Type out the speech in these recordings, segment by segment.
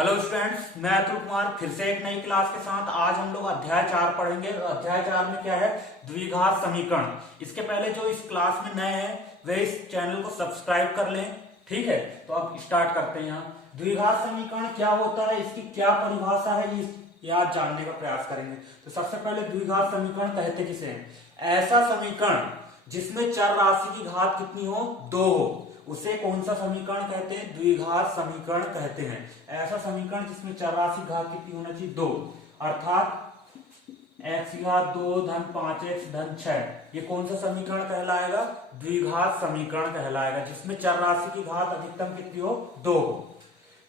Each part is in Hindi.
हेलो स्टूडेंट्स, मैं अतुल कुमार फिर से एक नई क्लास के साथ। आज हम लोग अध्याय 4 पढ़ेंगे। अध्याय 4 में क्या है? द्विघात समीकरण। इसके पहले जो इस क्लास में नए हैं वे इस चैनल को सब्सक्राइब कर लें, ठीक है। तो अब स्टार्ट करते हैं। यहाँ द्विघात समीकरण क्या होता है, इसकी क्या परिभाषा है, ये आज जानने का प्रयास करेंगे। तो सबसे पहले द्विघात समीकरण कहते किसे हैं? ऐसा समीकरण जिसमें चर राशि की घात कितनी हो? 2 हो, उसे कौन सा समीकरण कहते हैं? द्विघात समीकरण कहते हैं। ऐसा समीकरण जिसमें चर राशि घात कितनी होना चाहिए? 2, अर्थात x की घात 2 धन 5x धन 6, ये कौन सा समीकरण कहलाएगा? द्विघात समीकरण कहलाएगा, जिसमें चर राशि की घात अधिकतम कितनी हो? 2 हो।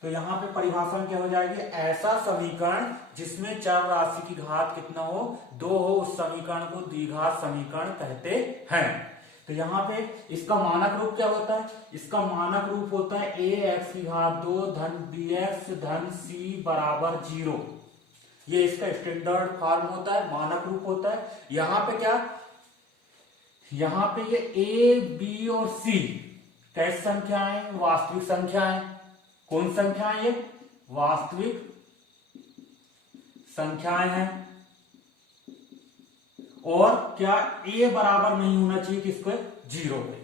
तो यहाँ पे परिभाषा क्या हो जाएगी? ऐसा समीकरण जिसमें चर राशि की घात कितना हो? 2 हो, उस समीकरण को द्विघात समीकरण कहते हैं। तो यहाँ पे इसका मानक रूप क्या होता है? इसका मानक रूप होता है ax की घात 2 धन bx धन c बराबर 0। ये इसका स्टैंडर्ड फॉर्म होता है, मानक रूप होता है। यहाँ पे क्या, यहाँ पे ये a, b और c कैसी संख्याएं? वास्तविक संख्याएं। कौन संख्याएं? ये वास्तविक संख्याएं हैं। और क्या a बराबर नहीं होना चाहिए किसको? 0 पे।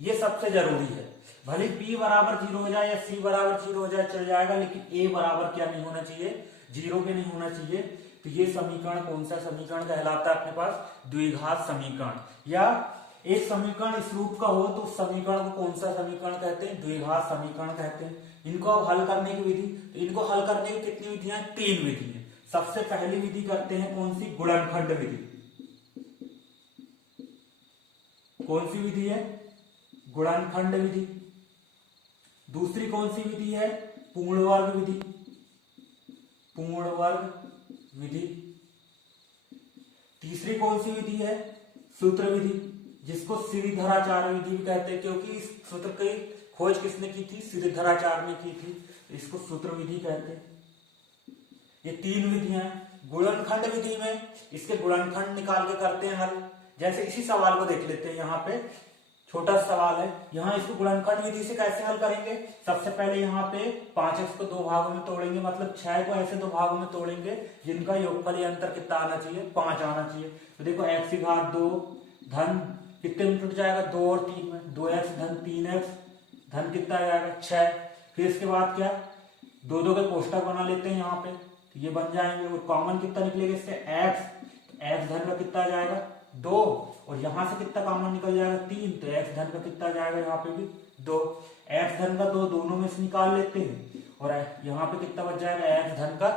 ये सबसे जरूरी है। भले b बराबर 0 हो जाए या c बराबर 0 हो जाए चल जाएगा, लेकिन a बराबर क्या नहीं होना चाहिए? 0 पे नहीं होना चाहिए। तो ये समीकरण कौन सा समीकरण कहलाता है अपने पास? द्विघात समीकरण। या एक समीकरण इस रूप का हो तो उस समीकरण को कौन सा समीकरण कहते हैं? द्विघात समीकरण कहते हैं। इनको अब हल करने की विधि, तो इनको हल करने की कितनी विधियां? 3 विधि है। सबसे पहली विधि करते हैं कौन सी? गुणनखंड विधि। कौन सी विधि है? गुणनखंड विधि। दूसरी कौन सी विधि है? पूर्ण वर्ग विधि। पूर्ण वर्ग विधि। तीसरी कौन सी विधि है? सूत्र विधि, जिसको श्रीधराचार्य विधि भी कहते हैं, क्योंकि इस सूत्र की खोज किसने की थी? श्रीधराचार्य ने की थी। इसको सूत्र विधि कहते हैं। ये 3 विधियां हैं। गुणनखंड विधि में इसके गुणनखंड निकाल के करते हैं हल। जैसे इसी सवाल को देख लेते हैं। यहाँ पे छोटा सवाल है, यहाँ इसको गुणनखंड विधि से कैसे हल करेंगे? सबसे पहले यहाँ पे 5x को 2 भागों में तोड़ेंगे, मतलब 6 को ऐसे 2 भागों में तोड़ेंगे जिनका योगफल या अंतर कितना आना चाहिए? 5 आना चाहिए। तो देखो x की घात 2 धन कितने में टूट जाएगा? 2 और 3 में, 2x धन 3x धन कितना आ जाएगा? 6। फिर इसके बाद क्या? 2 के कोष्टक बना लेते हैं यहाँ पे, तो ये बन जाएंगे। और कॉमन कितना निकलेगा इससे? x धन का कितना आ जाएगा? 2, और यहां से कितना कॉमन निकल जाएगा? 3, तो x धन का कितना आ जाएगा? यहाँ पे भी 2। x धन का 2 दोनों में से निकाल लेते हैं, और यहाँ पे कितना बच जाएगा? x धन का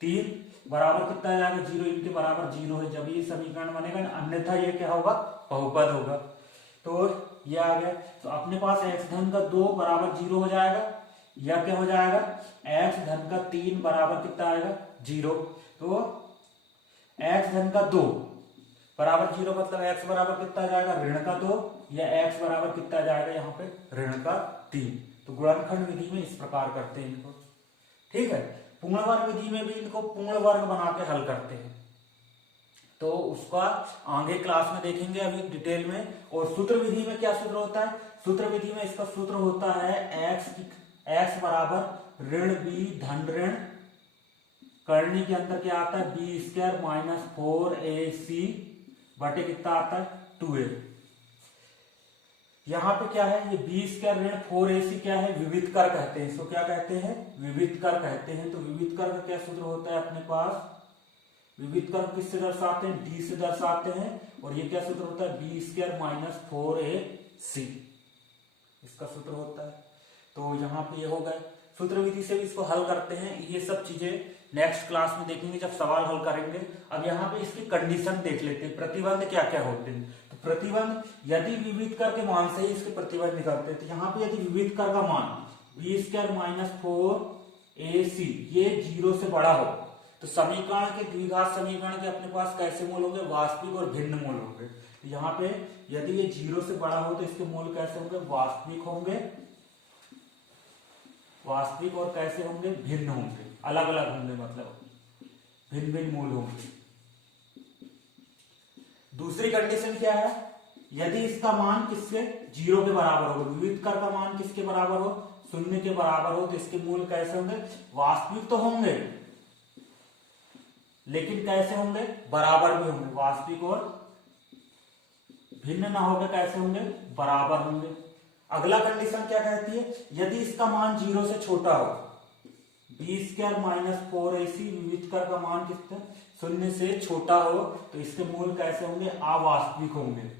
3 बराबर कितना आ जाएगा? 0। इनके बराबर 0 है जब ये समीकरण बनेगा, अन्यथा ये क्या होगा? बहुपद होगा। तो ये आ गया। तो अपने पास x धन का 2 बराबर 0 हो जाएगा, या क्या हो जाएगा? x धन का 3 बराबर कितना आएगा? 0। तो x धन का 2 बराबर 0 मतलब x बराबर कितना आ जाएगा? ऋण का 2, या x बराबर कितना आ जाएगा यहाँ पे? ऋण का 3। तो गुणनखंड विधि में इस प्रकार करते हैं इनको, ठीक है। पूर्ण वर्ग विधि में भी इनको पूर्ण वर्ग बना के हल करते हैं, तो उसका आगे क्लास में देखेंगे अभी डिटेल में। और सूत्र विधि में क्या सूत्र होता है? सूत्र विधि में इसका सूत्र होता है x बराबर ऋण b धन ऋण करने के अंदर क्या आता है? बी स्क्वायर माइनस 4ac बटे कितना आता है? 2a। यहाँ पे क्या है? ये बी स्क्वायर ऋण 4ac क्या है? विविध कर कहते हैं इसको। क्या कहते हैं? विविध कर कहते हैं। तो विविध कर का क्या सूत्र होता है अपने पास? विविध कर किससे दर्शाते हैं? d से दर्शाते हैं। और ये क्या सूत्र होता है? बी स्क्वायर माइनस 4ac इसका सूत्र होता है। तो यहाँ पे ये हो गए। सूत्र विधि से भी इसको हल करते हैं। ये सब चीजें नेक्स्ट क्लास में देखेंगे जब सवाल हल करेंगे। अब यहाँ पे इसकी कंडीशन देख लेते हैं, प्रतिबंध क्या क्या होते हैं। तो प्रतिबंध, यदि विविध कर के मान से ही इसके प्रतिबंध निकलते हैं, तो यहाँ पे यदि विविध कर का मान बी स्क्वायर माइनस 4ac ये 0 से बड़ा हो, तो समीकरण के द्विघात समीकरण के अपने पास कैसे मूल होंगे? वास्तविक और भिन्न मूल होंगे। तो यहाँ पे यदि ये 0 से बड़ा हो तो इसके मूल कैसे होंगे? वास्तविक होंगे। वास्तविक और कैसे होंगे? भिन्न होंगे, अलग अलग होंगे, मतलब भिन्न भिन्न मूल होंगे। दूसरी कंडीशन क्या है? यदि इसका मान किसके? 0 के बराबर हो, विविध कर का मान किसके बराबर हो? शून्य के बराबर हो तो इसके मूल कैसे होंगे, वास्तविक तो होंगे लेकिन कैसे होंगे, बराबर भी होंगे। वास्तविक और भिन्न ना होकर कैसे होंगे, बराबर होंगे। अगला कंडीशन क्या कहती है, यदि इसका मान 0 से छोटा हो, b² माइनस 4ac विविधकर का मान कितना, 0 से छोटा हो तो इसके मूल कैसे होंगे, अवास्तविक होंगे।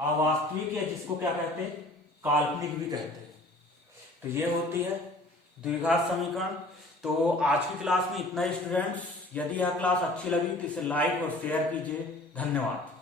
अवास्तविक या जिसको क्या कहते हैं, काल्पनिक भी कहते हैं। तो ये होती है द्विघात समीकरण। तो आज की क्लास में इतना ही स्टूडेंट्स। यदि यह क्लास अच्छी लगी तो इसे लाइक और शेयर कीजिए। धन्यवाद।